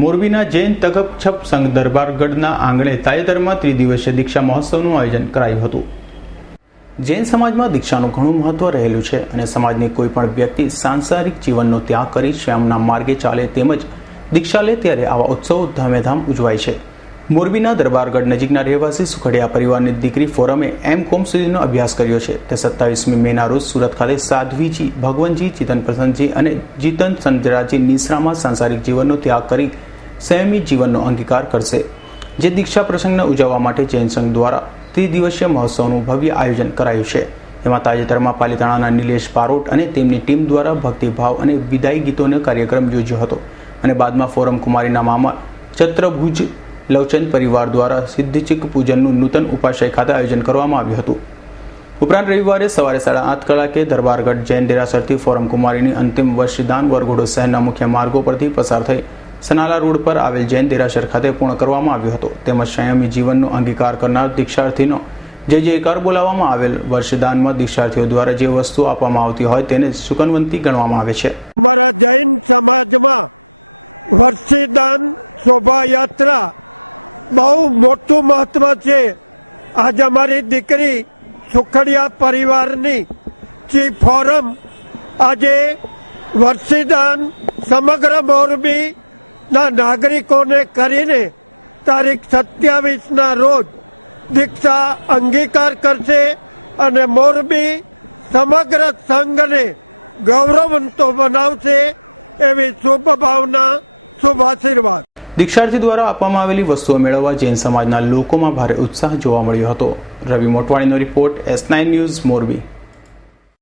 મોરબીના જૈન તગપછપ સંઘ દરબારગઢના આંગણે તાજેતરમાં ત્રિદિવસીય દીક્ષા મહોત્સવનું આયોજન કરાયું હતું। જૈન સમાજમાં દીક્ષાનું ઘણું મહત્વ રહેલું છે અને સમાજની કોઈ પણ વ્યક્તિ સાંસારિક જીવનનો ત્યાગ કરી શ્યામના માર્ગે ચાલે તેમજ દીક્ષા લે ત્યારે આવા ઉત્સવો ધામેધામ ઉજવાય છે। મોરબીના દરબારગઢ નજીકના રહેવાસી સુખડિયા પરિવારની દીકરી ફોરમે M.Com સુધીનો અભ્યાસ કર્યો છે। તે 27મી મેના રોજ સુરત ખાતે સાધ્વીજી ભગવનજી ચિતન પ્રસન્નજી અને જીતન સંજરાજી નિશ્રામાં સાંસારિક જીવનનો ત્યાગ કરી સંયમી જીવનનો અંગીકાર કરશે। જે દીક્ષા પ્રસંગને ઉજવવા માટે જૈન સંઘ દ્વારા ત્રિદિવસીય મહોત્સવનું ભવ્ય આયોજન કરાયું છે। એમાં તાજેતરમાં પાલિતાણાના નિલેશ બારોટ અને તેમની ટીમ દ્વારા ભક્તિભાવ અને વિદાય ગીતોનો કાર્યક્રમ યોજ્યો હતો અને બાદમાં ફોરમ કુમારીના મામા ચત્રભુજ લવચંદ પરિવાર દ્વારા સિદ્ધિચિક પૂજનનું નૂતન ઉપાશ્રય ખાતે આયોજન કરવામાં આવ્યું હતું। ઉપરાંત રવિવારે સવારે 8:30 કલાકે દરબારગઢ જૈન દેરાસરથી ફોરમ કુમારીની અંતિમ વર્ષદાન વરઘોડો શહેરના મુખ્ય માર્ગો પરથી પસાર થઈ સનાલા રોડ પર આવેલ જૈન દેરાસર ખાતે પૂર્ણ કરવામાં આવ્યો હતો। તેમજ સંયમી જીવનનો અંગીકાર કરનાર દીક્ષાર્થીનો જય જયકાર બોલાવવામાં આવેલ વર્ષદાનમાં દીક્ષાર્થીઓ દ્વારા જે વસ્તુ આપવામાં આવતી હોય તેને સુકનવંતી ગણવામાં આવે છે। મારા જૈન સમાજમાં વર્ષદાન શોભાયાત્રા બહુ મોટું મહત્વ છે। આજે અમારી દીકરી સુખડિયા પરિવારની જે ફોરમ આજે વર્ષદાન સમગ્ર મોરબીના નાગરિકોને કરીને તારીખ 27ના રોજ દીક્ષા અંગીકાર કરશે અને મોરબી સમગ્ર સંઘને ગૌરવવંતો બનાવશે એવી શુભ ભાવના, શુભ આશીર્વાદ। દીક્ષાર્થી દ્વારા આપવામાં આવેલી વસ્તુઓ મેળવવા જૈન સમાજના લોકોમાં ભારે ઉત્સાહ જોવા મળ્યો હતો। રવિ મોટવાણીનો રિપોર્ટ S9 ન્યૂઝ મોરબી।